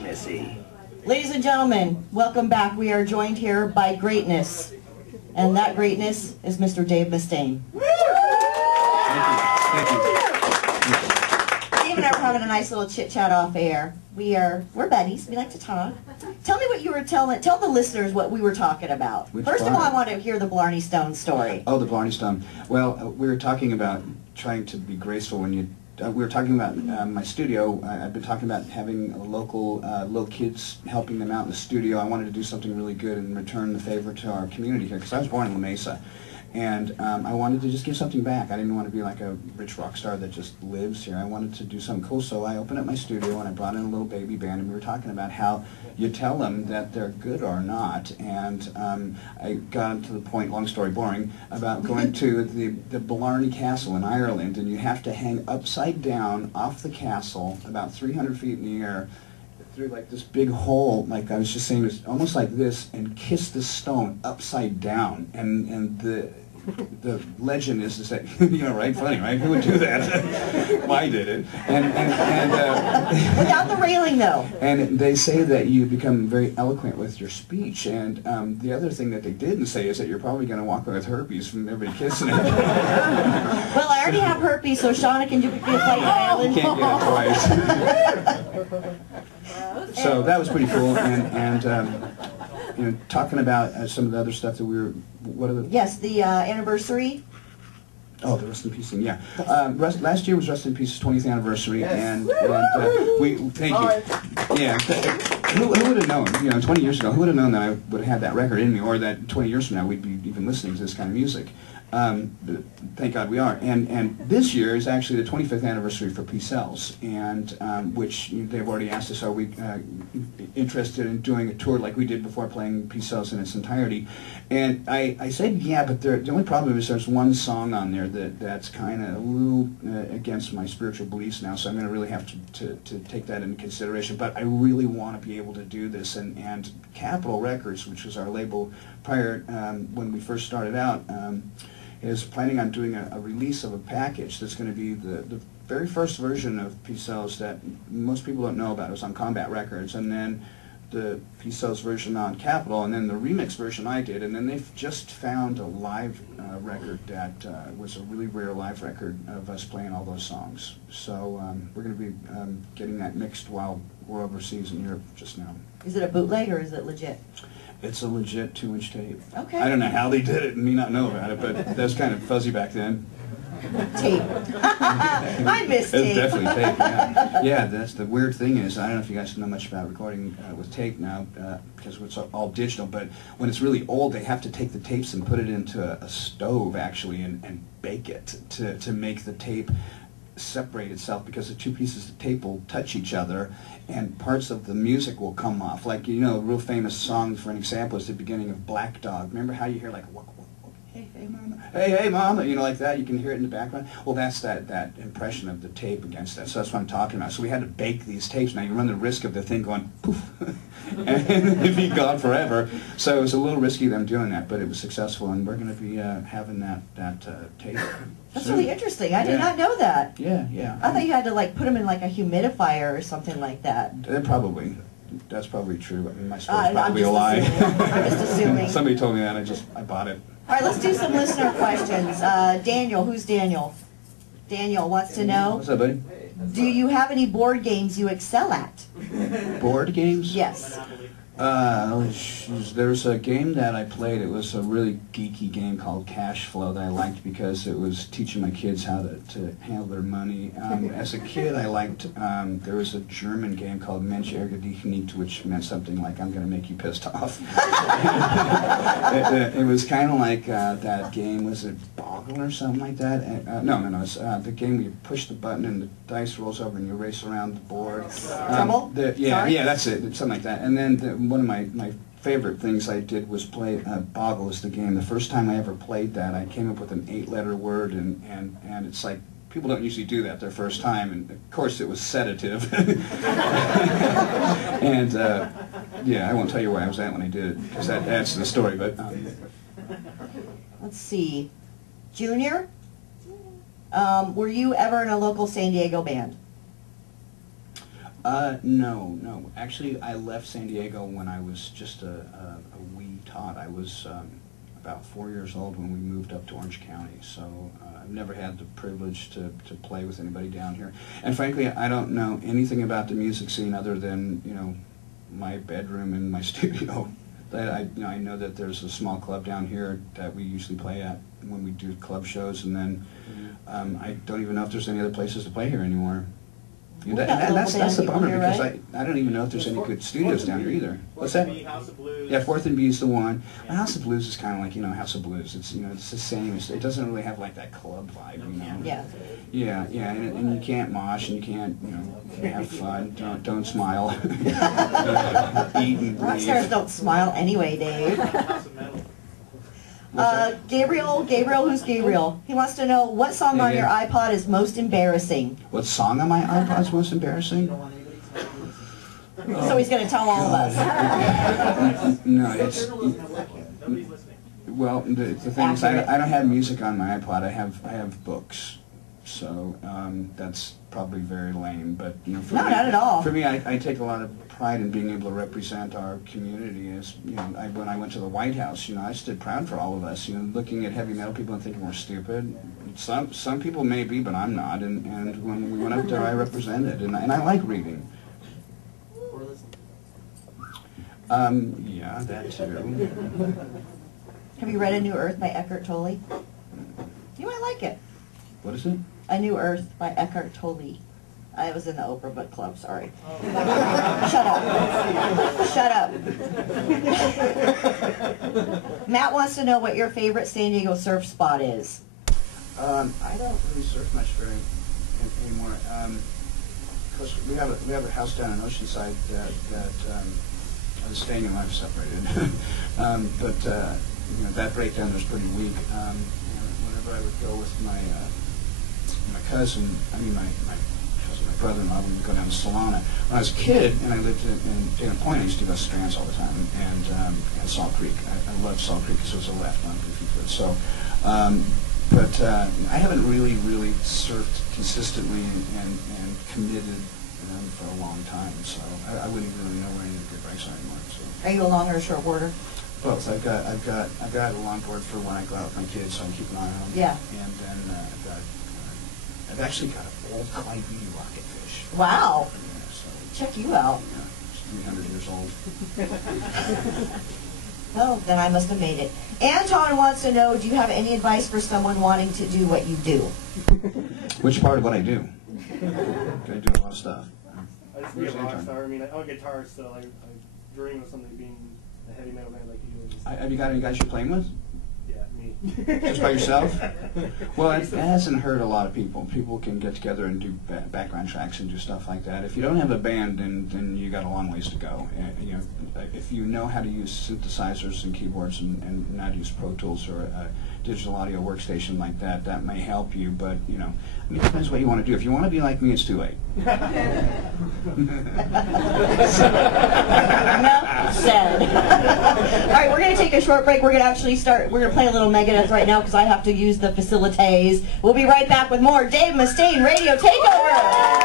Missy. Ladies and gentlemen, welcome back. We are joined here by greatness, and that greatness is Mr. Dave Mustaine. Thank you. Dave and I were having a nice little chit-chat off air. We're buddies. We like to talk. Tell me what you were telling. Tell the listeners what we were talking about. First of all, I want to hear the Blarney Stone story. Oh, the Blarney Stone. Well, we were talking about trying to be graceful when you. We were talking about my studio. I've been talking about having local little kids, helping them out in the studio. I wanted to do something really good and return the favor to our community here, because I was born in La Mesa. And I wanted to just give something back. I didn't want to be like a rich rock star that just lives here. I wanted to do something cool, so I opened up my studio and I brought in a little baby band, and we were talking about how you tell them that they're good or not. And I got to the point, long story boring, about going to the Blarney Castle in Ireland, and you have to hang upside down off the castle about 300 feet in the air through like this big hole, like I was just saying, it's almost like this, and kiss the stone upside down. And the legend is that, you know, right? Funny, right? Who would do that? I did it. Without the railing, though. And they say that you become very eloquent with your speech. And the other thing that they didn't say is that you're probably going to walk away with herpes from everybody kissing it. Well, I already have herpes, so Shauna can do a flight island. You can't get it twice. So that was pretty cool. And you know, talking about some of the other stuff that we were. What are the? Yes, the anniversary. Oh, the Rest in Peace thing, yeah. Last year was Rest in Peace's 20th anniversary, yes. and we thank you. Yeah, who would have known? You know, 20 years ago, who would have known that I would have had that record in me, or that 20 years from now we'd be even listening to this kind of music? But thank God we are. And this year is actually the 25th anniversary for Peace Sells, and which they've already asked us, are we interested in doing a tour like we did before, playing Peace Sells in its entirety? And I said yeah, but the only problem is there's one song on there that's kind of a little against my spiritual beliefs now, so I'm going to really have to take that into consideration. But I really want to be able to do this, and Capitol Records, which was our label prior when we first started out, is planning on doing a release of a package that's going to be the very first version of Peace Sells that most people don't know about. It was on Combat Records, and then the Peace Sells version on Capitol, and then the remix version I did, and then they've just found a live record that was a really rare live record of us playing all those songs. So we're going to be getting that mixed while we're overseas in Europe just now. Is it a bootleg or is it legit? It's a legit 2-inch tape. Okay. I don't know how they did it and me not know about it, but that's kind of fuzzy back then. Tape. I miss tape. It's definitely tape, yeah. Yeah, that's the weird thing is, I don't know if you guys know much about recording with tape now, because it's all digital, but when it's really old, they have to take the tapes and put it into a stove, actually, and bake it to make the tape separate itself, because the two pieces of tape will touch each other and parts of the music will come off. Like, you know, a real famous song, for an example, is the beginning of Black Dog. Remember how you hear like, hey, hey, mama, hey, mama, you know, like that? You can hear it in the background. Well, that's that impression of the tape against that. So that's what I'm talking about. So we had to bake these tapes. Now you run the risk of the thing going poof and it'd be gone forever. So it was a little risky them doing that, but it was successful, and we're going to be having that tape. That's soon. really interesting. I did not know that. Yeah, yeah. I thought you had to like put them in like a humidifier or something like that. Probably. That's probably true. I mean, my story's probably I'm a lie. I'm just assuming. Somebody told me that. I bought it. All right, let's do some listener questions. Daniel, who's Daniel? Daniel wants to know, What's up, buddy? do you have any board games you excel at? Board games? Yes. There's a game that I played. It was a really geeky game called Cash Flow that I liked because it was teaching my kids how to handle their money. As a kid, I liked, there was a German game called Mensch ärgere dich nicht, which meant something like, I'm going to make you pissed off. It was kind of like that game, was it Boggle or something like that? No, it's the game where you push the button and the dice rolls over and you race around the board. Trouble? Yeah, that's it, something like that. And then one of my favorite things I did was play Boggle is the game. The first time I ever played that, I came up with an 8-letter word, and it's like, people don't usually do that their first time, and of course it was sedative. And yeah, I won't tell you where I was at when I did it, because that adds to the story, but... Let's see. Junior, were you ever in a local San Diego band? No. Actually, I left San Diego when I was just a wee tot. I was about 4 years old when we moved up to Orange County, so I've never had the privilege to play with anybody down here. And frankly, I don't know anything about the music scene other than, you know, my bedroom and my studio. I know that there's a small club down here that we usually play at when we do club shows, and then I don't even know if there's any other places to play here anymore. That's the bummer, because I don't even know if there's any good studios down here either. What's that? House of Blues. Yeah, 4th and B is the one. Well, House of Blues is kind of like, you know, House of Blues. It's, you know, it's the same. It doesn't really have like that club vibe, you know. Yeah. Yeah, and you can't mosh, and you can't, you know, have fun. Don't smile. Eat and Rock stars don't smile anyway, Dave. Gabriel, who's Gabriel? He wants to know what song on your iPod is most embarrassing. What song on my iPod is most embarrassing? So he's going to tell all of us. No, it's... Well, the thing is, I don't have music on my iPod. I have books. So that's probably very lame, but you know, for no, not at all. For me, I take a lot of pride in being able to represent our community. As you know, when I went to the White House, you know, I stood proud for all of us. You know, looking at heavy metal people and thinking we're stupid. Some people may be, but I'm not. And when we went up there, I represented, and I like reading. Yeah, that too. Have you read A New Earth by Eckhart Tolle? You might like it. What is it? A New Earth by Eckhart Tolle. I was in the Oprah Book Club, sorry. Shut up. Shut up. Matt wants to know what your favorite San Diego surf spot is. I don't really surf much anymore. Because we have a house down in Oceanside that I was staying in when I was separated. But you know, that breakdown was pretty weak. You know, whenever I would go with my cousin, my brother-in-law, we would go down to Solana. When I was a kid and I lived in Dana Point, I used to go to Strands all the time, and Salt Creek. I loved Salt Creek because it was a left on Goofy Foot. So, but I haven't really surfed consistently and committed for a long time. So I wouldn't really know where any of the good breaks are anymore. So. Are you a long or a short boarder? Both. I've got a longboard for when I go out with my kids, so I can keep an eye on them. Yeah. And then I've actually got an old Clyde rocket fish. Wow. Yeah, so, check you out. Yeah, it's 300 years old. Well, then I must have made it. Anton wants to know, do you have any advice for someone wanting to do what you do? Which part of what I do? I do a lot of stuff. I just be a rock star. I mean, I'm a guitarist, so I dream of someday being a heavy metal band like you. Have you got any guys you're playing with? Yeah, me. Just by yourself? Well, it hasn't hurt a lot of people. People can get together and do background tracks and do stuff like that. If you don't have a band, then you got a long ways to go. You know, if you know how to use synthesizers and keyboards and not use Pro Tools or a digital audio workstation like that, that may help you. But you know, I mean, it depends what you want to do. If you want to be like me, it's too late. Enough said. All right, we're going to take a short break. We're going to actually we're going to play a little Megadeth right now because I have to use the facilities. We'll be right back with more Dave Mustaine Radio Takeover.